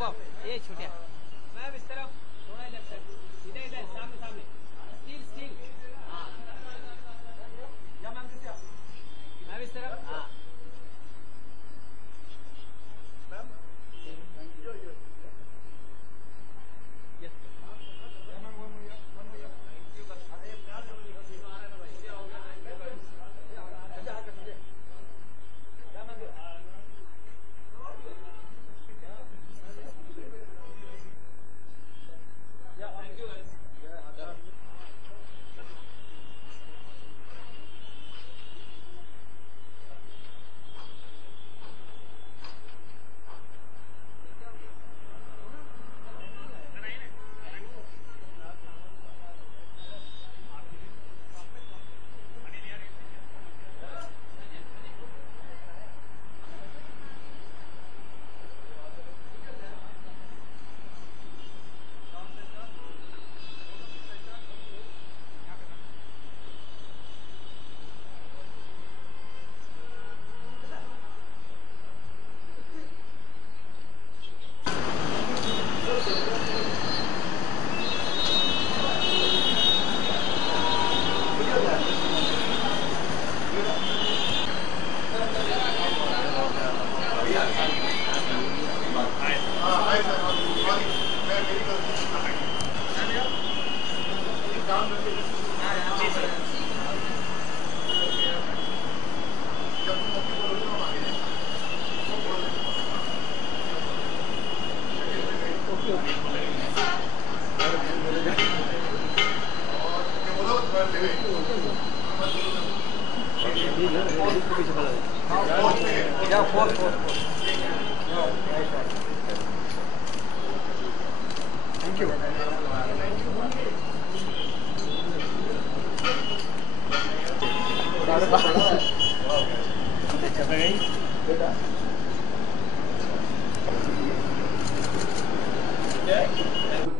अनुभव ये छुटिया मैम इस तरफ थोड़ा लेफ्ट साइड इधर इधर सामने सामने स्टील स्टील हाँ या मैम दिस मैम इस तरफ हाँ ma'am yo yo yes ma'am one more thank you अरे प्यार से बोलिए आ रहा है ना भाई ये हो गया संजय हाथ संजय क्या मैम Thank you.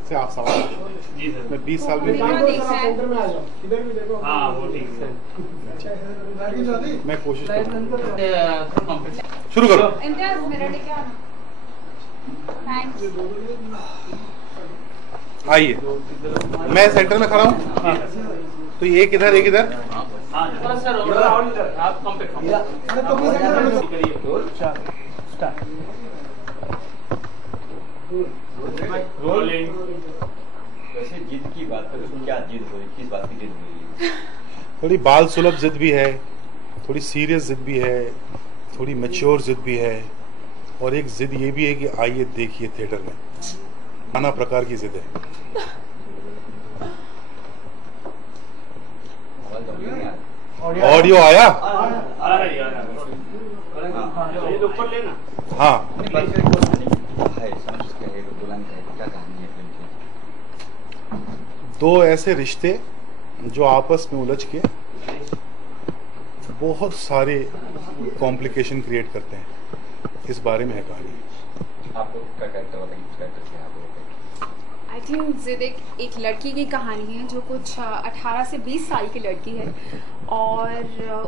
से आप सवाल जी सर। मैं 20 साल में हाँ वो ठीक है। मैं कोशिश करूँगा। शुरू करो। आइए, मैं सेंटर में खड़ा हूँ तो एक इधर एक इधर। सर आप रोलिंग। वैसे जिद की बात करें तो क्या जिद हुई, किस बात की जिद हुई? थोड़ी बाल सुलभ जिद भी है, थोड़ी सीरियस जिद भी है, थोड़ी मैच्योर जिद भी है, और एक जिद ये भी है कि आइए देखिए थिएटर में। नाना प्रकार की जिद है। ऑडियो आया? आ रही है ऊपर लेना। हाँ, दो ऐसे रिश्ते जो आपस में उलझ के बहुत सारे कॉम्प्लिकेशन क्रिएट करते हैं, इस बारे में है कहानी। आप लोग क्या कहते हो? आई थिंक जिद एक लड़की की कहानी है जो कुछ 18 से 20 साल की लड़की है और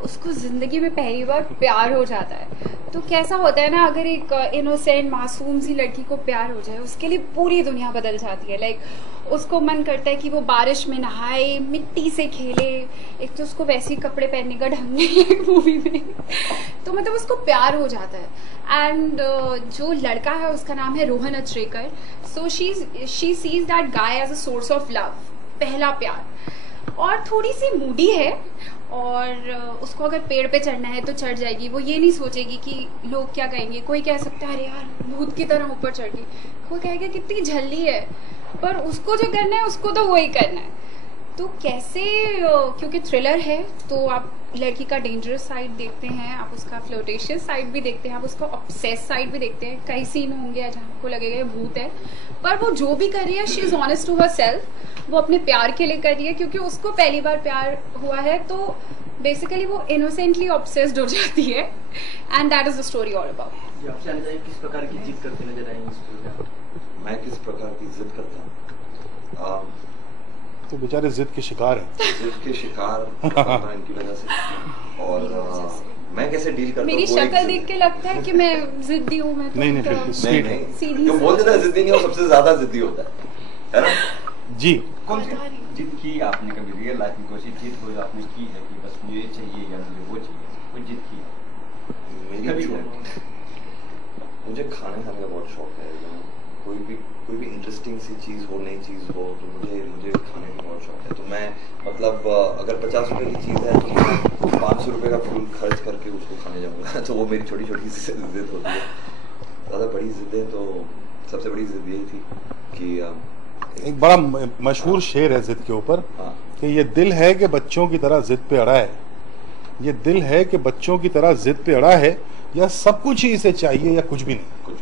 उसको ज़िंदगी में पहली बार प्यार हो जाता है। तो कैसा होता है ना, अगर एक इनोसेंट मासूम सी लड़की को प्यार हो जाए, उसके लिए पूरी दुनिया बदल जाती है। लाइक उसको मन करता है कि वो बारिश में नहाए, मिट्टी से खेले। एक तो उसको वैसे ही कपड़े पहनने का ढंग नहीं है मूवी में, तो मतलब उसको प्यार हो जाता है। एंड जो लड़का है उसका नाम है Rohan Achrekar. So she sees that guy as a source of love, पहला प्यार। और थोड़ी सी मूडी है और उसको अगर पेड़ पे चढ़ना है तो चढ़ जाएगी। वो ये नहीं सोचेगी कि लोग क्या कहेंगे। कोई कह सकता है अरे यार भूत की तरह ऊपर चढ़ गई, कोई कहेगा कितनी झल्ली है, पर उसको जो करना है उसको तो वही करना है। तो कैसे, क्योंकि थ्रिलर है तो आप लड़की का डेंजरस साइड देखते हैं, आप उसका फ्लोटेशियस साइड भी देखते हैं, आप उसका ऑब्सेस साइड भी देखते हैं। कई सीन होंगे जहाँ आपको लगेगा भूत है, पर वो जो भी कर रही है she is honest to herself. वो अपने प्यार के लिए कर रही है क्योंकि उसको पहली बार प्यार हुआ है, तो बेसिकली वो इनोसेंटली ऑब्सेस्ड हो जाती है। And that is the story all about. किस प्रकार की जिद करते नजर आएंगे? मैं किस प्रकार की जिद करता हूँ? तो बेचारे जिद के शिकार हैं। जिद के शिकार इनकी वजह से, और मैं कैसे डील करता हूँ? मेरी वो एक शक्ल जिद देख के लगता है कि मैं जिद्दी हूँ। मैं तो नहीं, नहीं, क्या- बिल्कुल। नहीं Sweet है। नहीं, सीधी जो सी। बोल देता है जिद्दी नहीं, वो सबसे ज्यादा जिद्दी होता है ना? जी। कौन सी जिद की आपने कभी रियल लाइफ में? कोई सी जिद हो जो आपने की है कि बस मुझे ये चाहिए या मुझे वो चाहिए, कोई जिद की है? मेरी कभी जिद, मुझे खाने खाने का बहुत शौक है। कोई भी इंटरेस्टिंग सी चीज़ हो, नई चीज़ हो, तो मुझे खाने का बहुत शौक है। तो मैं मतलब अगर 50 रुपए की चीज़ है तो मैं 500 रुपए का फूल खर्च करके उसको खाने जाऊँगा। तो वो मेरी छोटी छोटी जिद होती है। ज़्यादा बड़ी जिद्दें तो सबसे बड़ी जिद यही थी कि एक बड़ा मशहूर शेर है जिद के ऊपर हाँ, कि ये दिल है कि बच्चों की तरह जिद पे अड़ा है। ये दिल है कि बच्चों की तरह जिद पे अड़ा है, या सब कुछ ही इसे चाहिए या कुछ भी नहीं। कुछ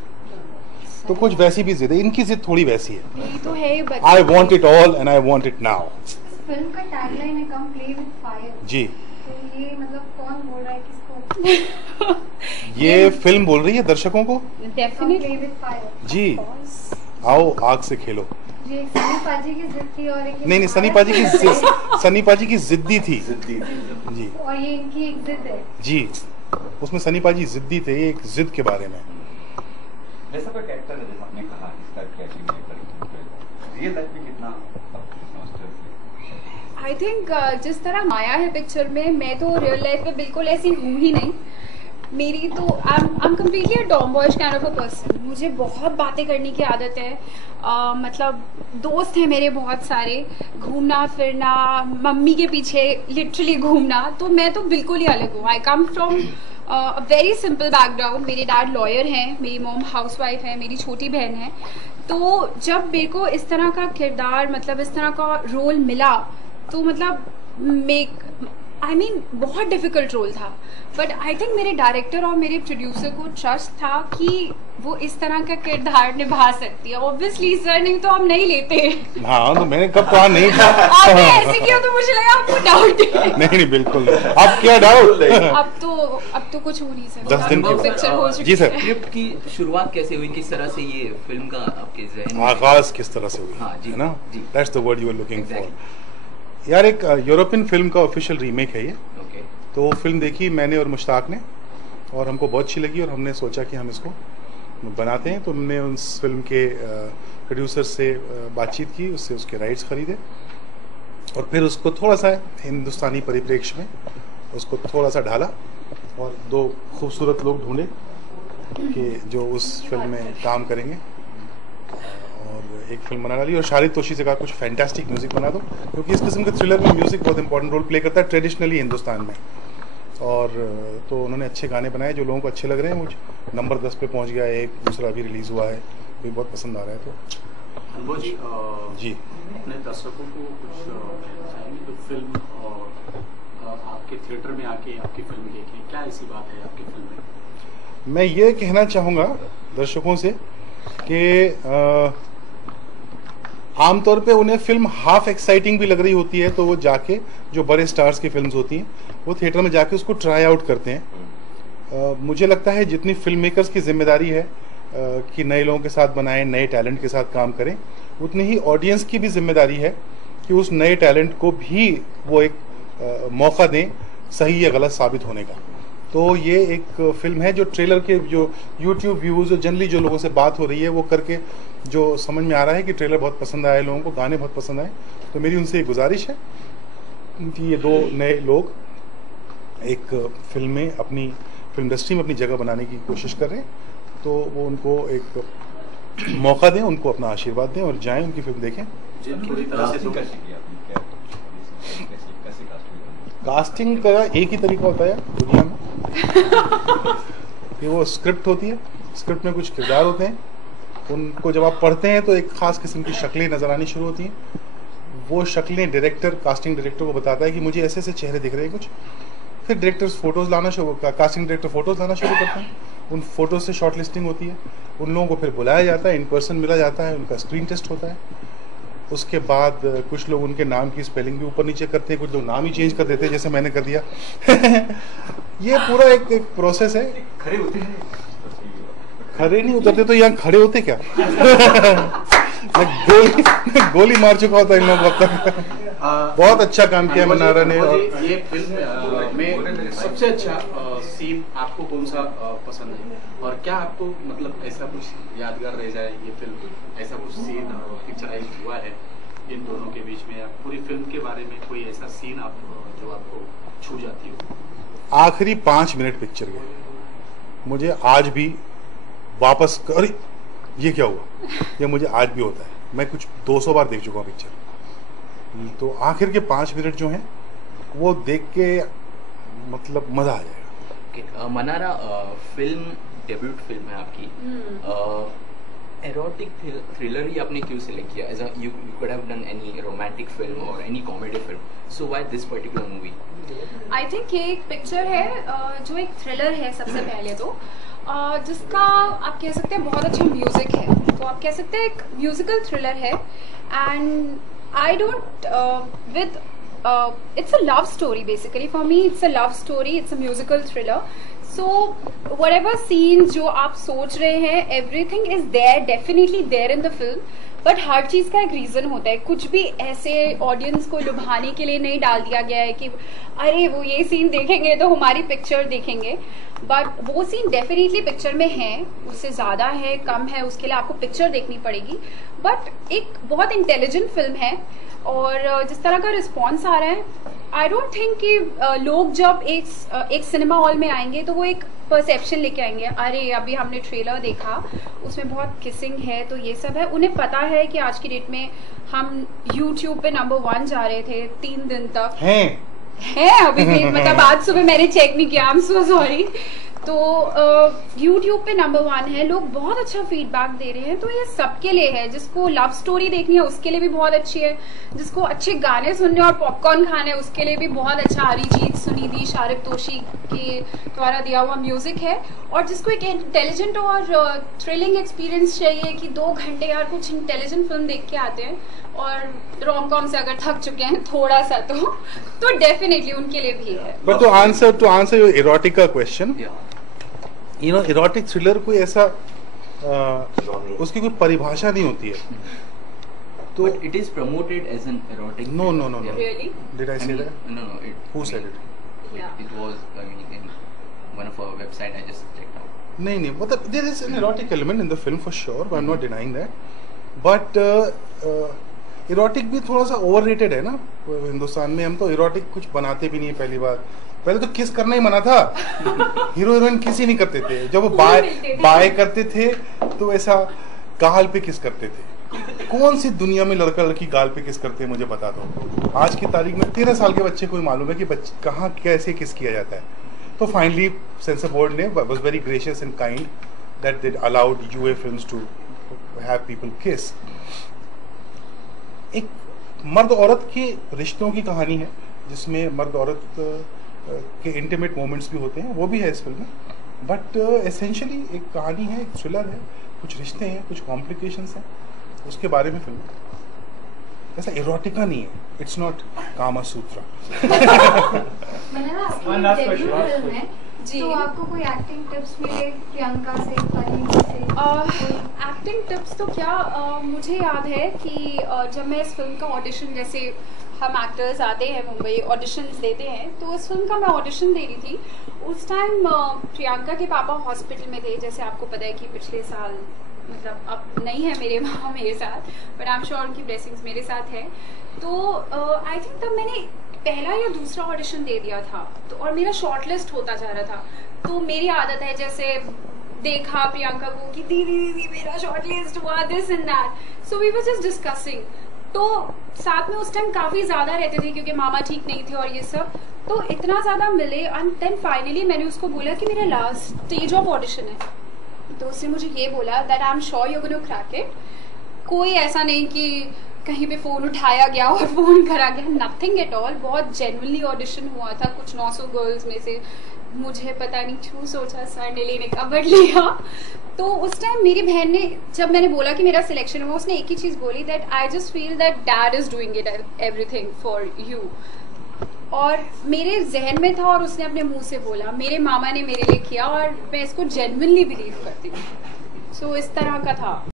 तो कुछ वैसी भी जिद है, इनकी जिद थोड़ी वैसी है। यही तो है ये बच्चे। I want it all and I want it now. Film का टैगलाइन है कम प्ले विद फायर। जी, तो ये मतलब कौन बोल रहा है किसको? ये फिल्म बोल रही है दर्शकों को। Come definitely. Play with fire. जी, आओ आग से खेलो। ये एक सनी पाजी की जिद थी और एक ये नहीं, सनी पाजी की सनी पाजी की जिद्दी थी। जिद्दी थी। जी और ये इनकी एक जिद है। जी, उसमें सनी पाजी जिद्दी थे, एक जिद के बारे में। जैसा कोई कैरेक्टर है जैसा आपने कहा इसका क्या रियल लाइफ में कितना आई थिंक जिस तरह माया है पिक्चर में, मैं तो रियल लाइफ में बिल्कुल ऐसी हूँ ही नहीं। मेरी तो I am completely a Tom boys kind of a person. मुझे बहुत बातें करने की आदत है। मतलब दोस्त हैं मेरे बहुत सारे, घूमना फिरना, मम्मी के पीछे लिटरली घूमना। तो मैं तो बिल्कुल ही अलग हूँ। I come from a very simple background. मेरे डैड लॉयर हैं, मेरी मॉम हाउसवाइफ है, मेरी छोटी बहन है। तो जब मेरे को इस तरह का किरदार, मतलब इस तरह का रोल मिला, तो मतलब बहुत डिफिकल्ट रोल था। बट आई थिंक मेरे डायरेक्टर और मेरे प्रोड्यूसर को ट्रस्ट था कि वो इस तरह का किरदार निभा सकती है। ऑब्वियसली सर, नहीं तो हम नहीं लेते। हाँ, तो मैंने कब कहा नहीं था। आपने ऐसे किया तो मुझे लगा आपको डाउट है। नहीं नहीं, बिल्कुल। अब क्या डाउट? अब तो कुछ हो नहीं सकता। 10 दिन की पिक्चर हो चुकी जी सर। है। स्क्रिप्ट की शुरुआत कैसे हुई, किस तरह से ये फिल्म का आपके जहन में? आगाज किस तरह से हुई, हाँ, जी, है ना? जी। That's the word you are looking for. Exactly. यार, एक यूरोपियन फिल्म का ऑफिशियल रीमेक है ये। ओके। तो वो फिल्म देखी मैंने और मुश्ताक ने, और हमको बहुत अच्छी लगी, और हमने सोचा कि हम इसको बनाते हैं। तो हमने उस फिल्म के प्रोड्यूसर से बातचीत की, उससे उसके राइट्स खरीदे, और फिर उसको थोड़ा सा हिंदुस्तानी परिप्रेक्ष्य में उसको थोड़ा सा ढाला, और 2 खूबसूरत लोग ढूंढे कि जो उस फिल्म में काम करेंगे, और एक फिल्म बना डाली। और शाहिद तोशी से कहा कुछ फैंटास्टिक म्यूजिक बना दो, क्योंकि इस किस्म के थ्रिलर में म्यूजिक बहुत इंपॉर्टेंट रोल प्ले करता है ट्रेडिशनली हिंदुस्तान में। और तो उन्होंने अच्छे गाने बनाए जो लोगों को अच्छे लग रहे हैं। मुझे नंबर 10 पे पहुंच गया, एक दूसरा भी रिलीज़ हुआ है, भी बहुत पसंद आ रहा है। तो अनुज जी, अपने दर्शकों को कुछ कहना चाहेंगे जो फिल्म और आपके थिएटर में आके आपकी फिल्म देखें, क्या ऐसी बात है आपकी फिल्म में? मैं ये कहना चाहूँगा दर्शकों से कि आमतौर पे उन्हें फिल्म हाफ एक्साइटिंग भी लग रही होती है, तो वो जाके, जो बड़े स्टार्स की फिल्म्स होती हैं, वो थिएटर में जाके उसको ट्राई आउट करते हैं। मुझे लगता है जितनी फिल्म मेकर्स की जिम्मेदारी है कि नए लोगों के साथ बनाएं, नए टैलेंट के साथ काम करें, उतनी ही ऑडियंस की भी जिम्मेदारी है कि उस नए टैलेंट को भी वो एक मौका दें सही या गलत साबित होने का। तो ये एक फिल्म है जो ट्रेलर के जो यूट्यूब व्यूज़, जनरली जो लोगों से बात हो रही है वो करके जो समझ में आ रहा है कि ट्रेलर बहुत पसंद आया लोगों को, गाने बहुत पसंद आए। तो मेरी उनसे एक गुजारिश है कि ये 2 नए लोग एक फिल्म में, अपनी फिल्म इंडस्ट्री में अपनी जगह बनाने की कोशिश कर रहे हैं, तो वो उनको एक मौका दें, उनको अपना आशीर्वाद दें और जाएं, उनकी फिल्म देखें। पूरी तरह से कास्टिंग का एक ही तरीका होता है दुनिया में कि वो स्क्रिप्ट होती है, स्क्रिप्ट में कुछ किरदार होते हैं, उनको जब आप पढ़ते हैं तो एक खास किस्म की शक्लें नज़र आनी शुरू होती हैं। वो शक्लें कास्टिंग डायरेक्टर को बताता है कि मुझे ऐसे ऐसे चेहरे दिख रहे हैं कुछ। फिर कास्टिंग डायरेक्टर फोटोज़ लाना शुरू करते हैं, उन फोटोज़ से शॉर्ट लिस्टिंग होती है, उन लोगों को फिर बुलाया जाता है, इन पर्सन मिला जाता है, उनका स्क्रीन टेस्ट होता है। उसके बाद कुछ लोग उनके नाम की स्पेलिंग भी ऊपर नीचे करते हैं, कुछ लोग नाम ही चेंज कर देते हैं, जैसे मैंने कर दिया। ये पूरा एक प्रोसेस है। खड़े होते हैं, खड़े नहीं उतरते तो यहाँ खड़े होते क्या? मैं गोली मार चुका होता इन लोगों को अब तक। बहुत अच्छा काम किया मनारा ने। ये फिल्म में सबसे अच्छा सीन आपको कौन सा पसंद है, और क्या आपको मतलब ऐसा कुछ यादगार रह जाए ये फिल्म, ऐसा कुछ सीन पिक्चराइज हुआ है इन दोनों के बीच में, या पूरी फिल्म के बारे में कोई ऐसा सीन आप जो आपको छू जाती हो? आखिरी 5 मिनट पिक्चर के मुझे आज भी वापस, अरे ये क्या हुआ, ये मुझे आज भी होता है। मैं कुछ 200 बार देख चुका हूँ पिक्चर, तो आखिर के 5 मिनट जो हैं वो देख के मतलब मजा आ जाएगा। मनारा फिल्म डेब्यूट फिल्म है आपकी, एरोटिक थ्रिलर ही आपने क्यों सिलेक्ट किया? As you could have done any romantic film और any comedy film, so why this particular movie? I think ये एक पिक्चर है जो एक थ्रिलर है सबसे पहले तो, जिसका आप कह सकते हैं बहुत अच्छा म्यूजिक है, तो आप कह सकते हैं एक म्यूजिकल थ्रिलर है। And I don't with it's a love story basically for me, it's a love story, it's a musical thriller, so whatever scenes जो आप सोच रहे हैं everything is there, definitely there in the film, but हर चीज़ का एक reason होता है। कुछ भी ऐसे ऑडियंस को लुभाने के लिए नहीं डाल दिया गया है कि अरे वो ये सीन देखेंगे तो हमारी पिक्चर देखेंगे, बट वो सीन डेफिनेटली पिक्चर में है, उससे ज़्यादा है कम है उसके लिए आपको पिक्चर देखनी पड़ेगी। बट एक बहुत इंटेलिजेंट फिल्म है, और जिस तरह का रिस्पॉन्स आ रहा है, आई डोंट थिंक कि लोग जब एक सिनेमा हॉल में आएंगे तो वो एक परसेप्शन लेके आएंगे, अरे अभी हमने ट्रेलर देखा उसमें बहुत किसिंग है तो ये सब है। उन्हें पता है कि आज की डेट में हम YouTube पे नंबर 1 जा रहे थे 3 दिन तक, है अभी भी, मतलब आज सुबह मैंने चेक नहीं किया, आई एम सो सॉरी। तो YouTube पे नंबर 1 है, लोग बहुत अच्छा फीडबैक दे रहे हैं, तो ये सबके लिए है। जिसको लव स्टोरी देखनी है उसके लिए भी बहुत अच्छी है, जिसको अच्छे गाने सुनने और पॉपकॉर्न खाने उसके लिए भी बहुत अच्छा अरिजीत, सुनिधि, शारिक तोशी के द्वारा दिया हुआ म्यूजिक है, और जिसको एक इंटेलिजेंट और थ्रिलिंग एक्सपीरियंस चाहिए कि 2 घंटे यार कुछ इंटेलिजेंट फिल्म देख के आते हैं, और रोम कॉम से अगर थक चुके हैं थोड़ा सा तो डेफिनेटली उनके लिए भी है। But to answer your erotica question, you know erotic thriller कोई ऐसा उसकी कोई परिभाषा नहीं होती है, तो But it is promoted as an erotic No. Really? Did I say that? No. Who said it? It was, I mean, in one of our website I just checked out. नहीं, मतलब there is an erotic element in the film for sure, I'm not denying that, but erotic भी थोड़ा सा overrated है ना हिंदुस्तान में। हम तो इरोटिक कुछ बनाते भी नहीं, पहली बार, पहले तो किस करना ही मना था, हीरो हीरोइन किस ही नहीं करते थे, जब वो बाय करते थे तो ऐसा गाल पे किस करते थे। कौन सी दुनिया में लड़का लड़की गाल पे किस करते हैं मुझे बता दो। आज की तारीख में 13 साल के बच्चे को ही मालूम है कि कहाँ कैसे किस किया जाता है। तो फाइनली सेंसर बोर्ड ने was very gracious and kind that they allowed UA films to have people kiss. एक मर्द औरत के रिश्तों की कहानी है जिसमें मर्द औरत के इंटीमेट मोमेंट्स भी होते हैं, वो भी है इस फिल्म में, बट एसेंशियली एक कहानी है, एक थ्रिलर है, कुछ रिश्ते हैं, कुछ कॉम्प्लिकेशंस हैं, उसके बारे में फिल्म। ऐसा इरोटिका नहीं है, इट्स नॉट कामा सूत्रा। जी, तो आपको कोई एक्टिंग टिप्स मिले प्रियंका से, करीना से? एक्टिंग टिप्स तो क्या, मुझे याद है कि जब मैं इस फिल्म का ऑडिशन, जैसे हम एक्टर्स आते हैं मुंबई ऑडिशंस देते हैं, तो इस फिल्म का मैं ऑडिशन दे रही थी। उस टाइम प्रियंका के पापा हॉस्पिटल में थे, जैसे आपको पता है कि पिछले साल, मतलब अब नहीं है मेरे मामा मेरे साथ, बट आई एम श्योर उनकी ब्लेसिंग्स मेरे साथ है। तो आई थिंक तब मैंने पहला या दूसरा ऑडिशन दे दिया था, तो और मेरा शॉर्ट लिस्ट होता जा रहा था। तो मेरी आदत है, जैसे देखा प्रियंका को कि दीदी मेरा शॉर्ट लिस्ट हुआ, this and that, so we were just discussing. तो साथ में उस टाइम काफ़ी ज़्यादा रहते थे क्योंकि मामा ठीक नहीं थे और ये सब, तो इतना ज़्यादा मिले। एंड देन फाइनली मैंने उसको बोला कि मेरा लास्ट स्टेज ऑफ ऑडिशन है, तो उसने मुझे ये बोला that I am sure you gonna crack it. कोई ऐसा नहीं कि कहीं पे फ़ोन उठाया गया और फ़ोन करा गया, नथिंग एट ऑल। बहुत जेन्युइनली ऑडिशन हुआ था, कुछ 900 गर्ल्स में से मुझे पता नहीं क्यों सोचा सर ने लेने का, बट लिया। तो उस टाइम मेरी बहन ने, जब मैंने बोला कि मेरा सिलेक्शन हुआ, उसने एक ही चीज़ बोली that I just feel that dad is doing it everything for you. और मेरे जहन में था और उसने अपने मुंह से बोला, मेरे मामा ने मेरे लिए किया और मैं इसको जेन्युइनली बिलीव करती हूँ। सो इस तरह का था।